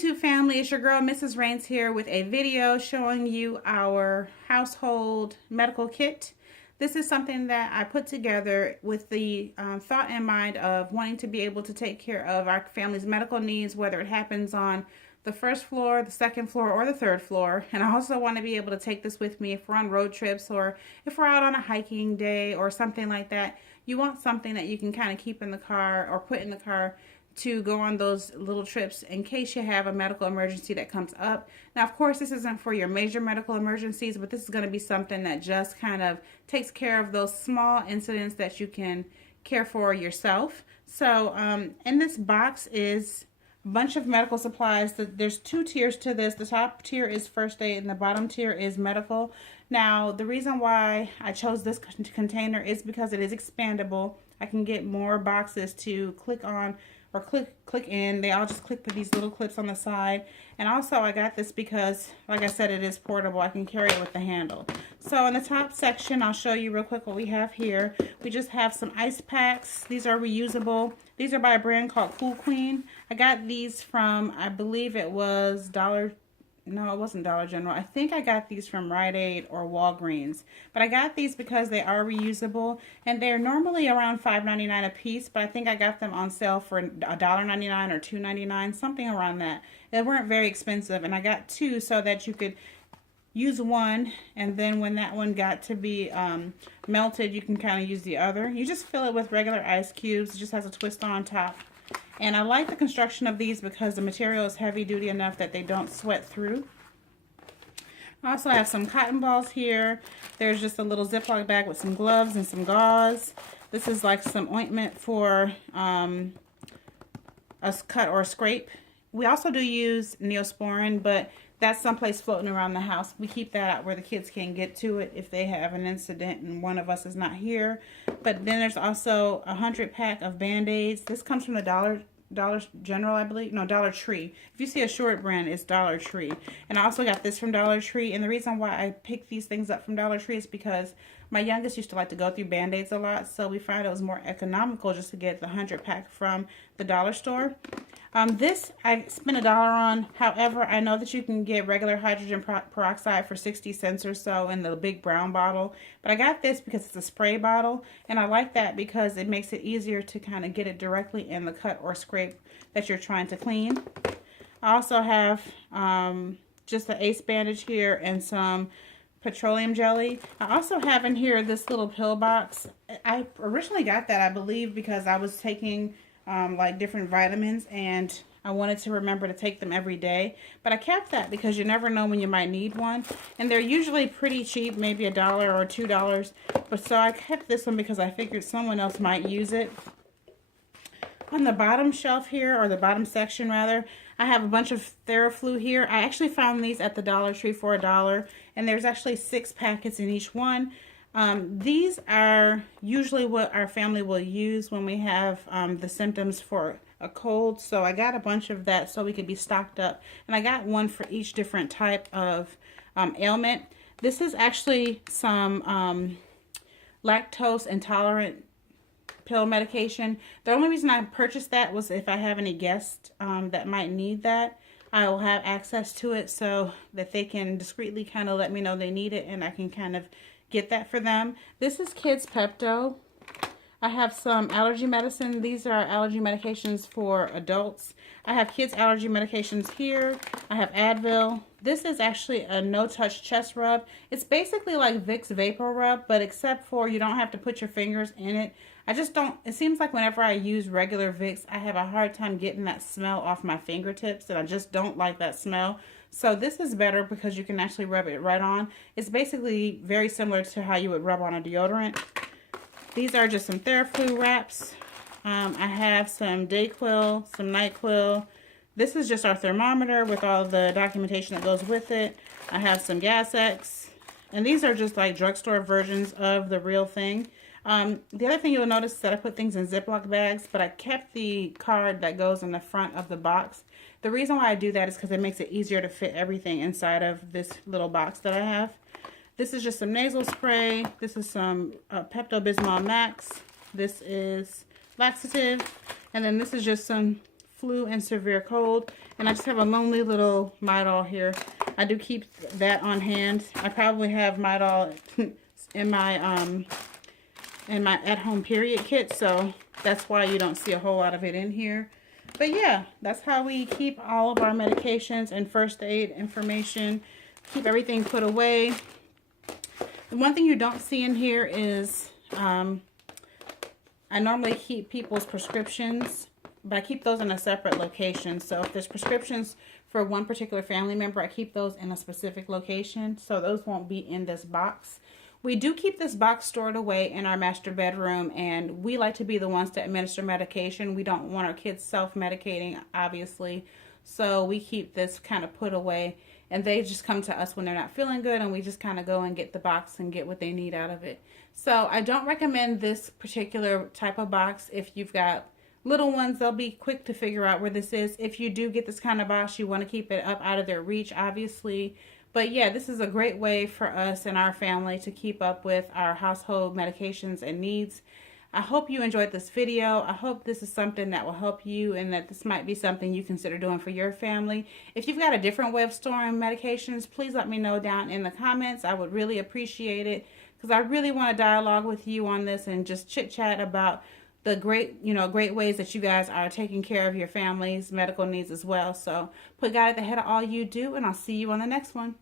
YouTube family, it's your girl Mrs. Rains here with a video showing you our household medical kit. This is something that I put together with the thought in mind of wanting to be able to take care of our family's medical needs, whether it happens on the first floor, the second floor, or the third floor. And I also want to be able to take this with me if we're on road trips or if we're out on a hiking day or something like that. You want something that you can kind of keep in the car or put in the car to go on those little trips in case you have a medical emergency that comes up. Now, of course, this isn't for your major medical emergencies, but this is going to be something that just kind of takes care of those small incidents that you can care for yourself. So in this box is a bunch of medical supplies. There's two tiers to this. The top tier is first aid and the bottom tier is medical. Now, the reason why I chose this container is because it is expandable. I can get more boxes to click on or click in. They all just click with these little clips on the side. And also I got this because, like I said, it is portable. I can carry it with the handle. So in the top section, I'll show you real quick what we have here. We just have some ice packs. These are reusable. These are by a brand called Cool Queen. I got these from, I believe it was No, it wasn't Dollar General. I think I got these from Rite Aid or Walgreens. But I got these because they are reusable. And they're normally around $5.99 a piece. But I think I got them on sale for $1.99 or $2.99. Something around that. They weren't very expensive. And I got two so that you could use one. And then when that one got to be melted, you can kind of use the other. You just fill it with regular ice cubes. It just has a twist on top. And I like the construction of these because the material is heavy duty enough that they don't sweat through. I also have some cotton balls here. There's just a little Ziploc bag with some gloves and some gauze. This is like some ointment for a cut or a scrape. We also do use Neosporin, but that's someplace floating around the house. We keep that out where the kids can get to it if they have an incident and one of us is not here. But then there's also a 100-pack of Band-Aids. This comes from the Dollar General, I believe. No, Dollar Tree. If you see a short brand, it's Dollar Tree. And I also got this from Dollar Tree. And the reason why I picked these things up from Dollar Tree is because my youngest used to like to go through Band-Aids a lot. So we found it was more economical just to get the 100-pack from the dollar store. This I spent $1 on. However, I know that you can get regular hydrogen peroxide for 60 cents or so in the big brown bottle. But I got this because it's a spray bottle. And I like that because it makes it easier to kind of get it directly in the cut or scrape that you're trying to clean. I also have just an ace bandage here and some petroleum jelly. I also have in here this little pill box. I originally got that, I believe, because I was taking like different vitamins and I wanted to remember to take them every day. But I kept that because you never know when you might need one. And they're usually pretty cheap, maybe $1 or $2. But so I kept this one because I figured someone else might use it. On the bottom shelf here, or the bottom section rather, I have a bunch of Theraflu here. I actually found these at the Dollar Tree for $1. And there's actually 6 packets in each one. These are usually what our family will use when we have the symptoms for a cold. So I got a bunch of that so we could be stocked up. And I got one for each different type of ailment. This is actually some lactose intolerant pill medication. The only reason I purchased that was if I have any guests that might need that. I will have access to it so that they can discreetly kind of let me know they need it and I can kind of get that for them. This is Kids Pepto. I have some allergy medicine. These are allergy medications for adults. I have kids allergy medications here. I have Advil. This is actually a no-touch chest rub. It's basically like Vicks Vapor Rub, but except for you don't have to put your fingers in it. I just don't, it seems like whenever I use regular Vicks, I have a hard time getting that smell off my fingertips, and I just don't like that smell. So this is better because you can actually rub it right on. It's basically very similar to how you would rub on a deodorant. These are just some Theraflu wraps. I have some Dayquil, some NyQuil. This is just our thermometer with all the documentation that goes with it. I have some Gas X. And these are just like drugstore versions of the real thing. The other thing you'll notice is that I put things in Ziploc bags, but I kept the card that goes in the front of the box. The reason why I do that is because it makes it easier to fit everything inside of this little box that I have. This is just some nasal spray. This is some Pepto-Bismol Max. This is laxative. And then this is just some flu and severe cold. And I just have a lonely little Midol here. I do keep that on hand. I probably have Midol in my at-home period kit, so that's why you don't see a whole lot of it in here. But yeah, that's how we keep all of our medications and first aid information. Keep everything put away. The one thing you don't see in here is I normally keep people's prescriptions, but I keep those in a separate location. So if there's prescriptions for one particular family member, I keep those in a specific location. So those won't be in this box. We do keep this box stored away in our master bedroom, and we like to be the ones to administer medication. We don't want our kids self-medicating, obviously. So we keep this kind of put away, and they just come to us when they're not feeling good, and we just kind of go and get the box and get what they need out of it. So I don't recommend this particular type of box. If you've got little ones, they'll be quick to figure out where this is. If you do get this kind of box, you want to keep it up out of their reach, obviously. But yeah, this is a great way for us and our family to keep up with our household medications and needs. I hope you enjoyed this video. I hope this is something that will help you, and that this might be something you consider doing for your family. If you've got a different way of storing medications, please let me know down in the comments. I would really appreciate it, because I really want to dialogue with you on this and just chit chat about the great ways that you guys are taking care of your family's medical needs as well. So put God at the head of all you do, and I'll see you on the next one.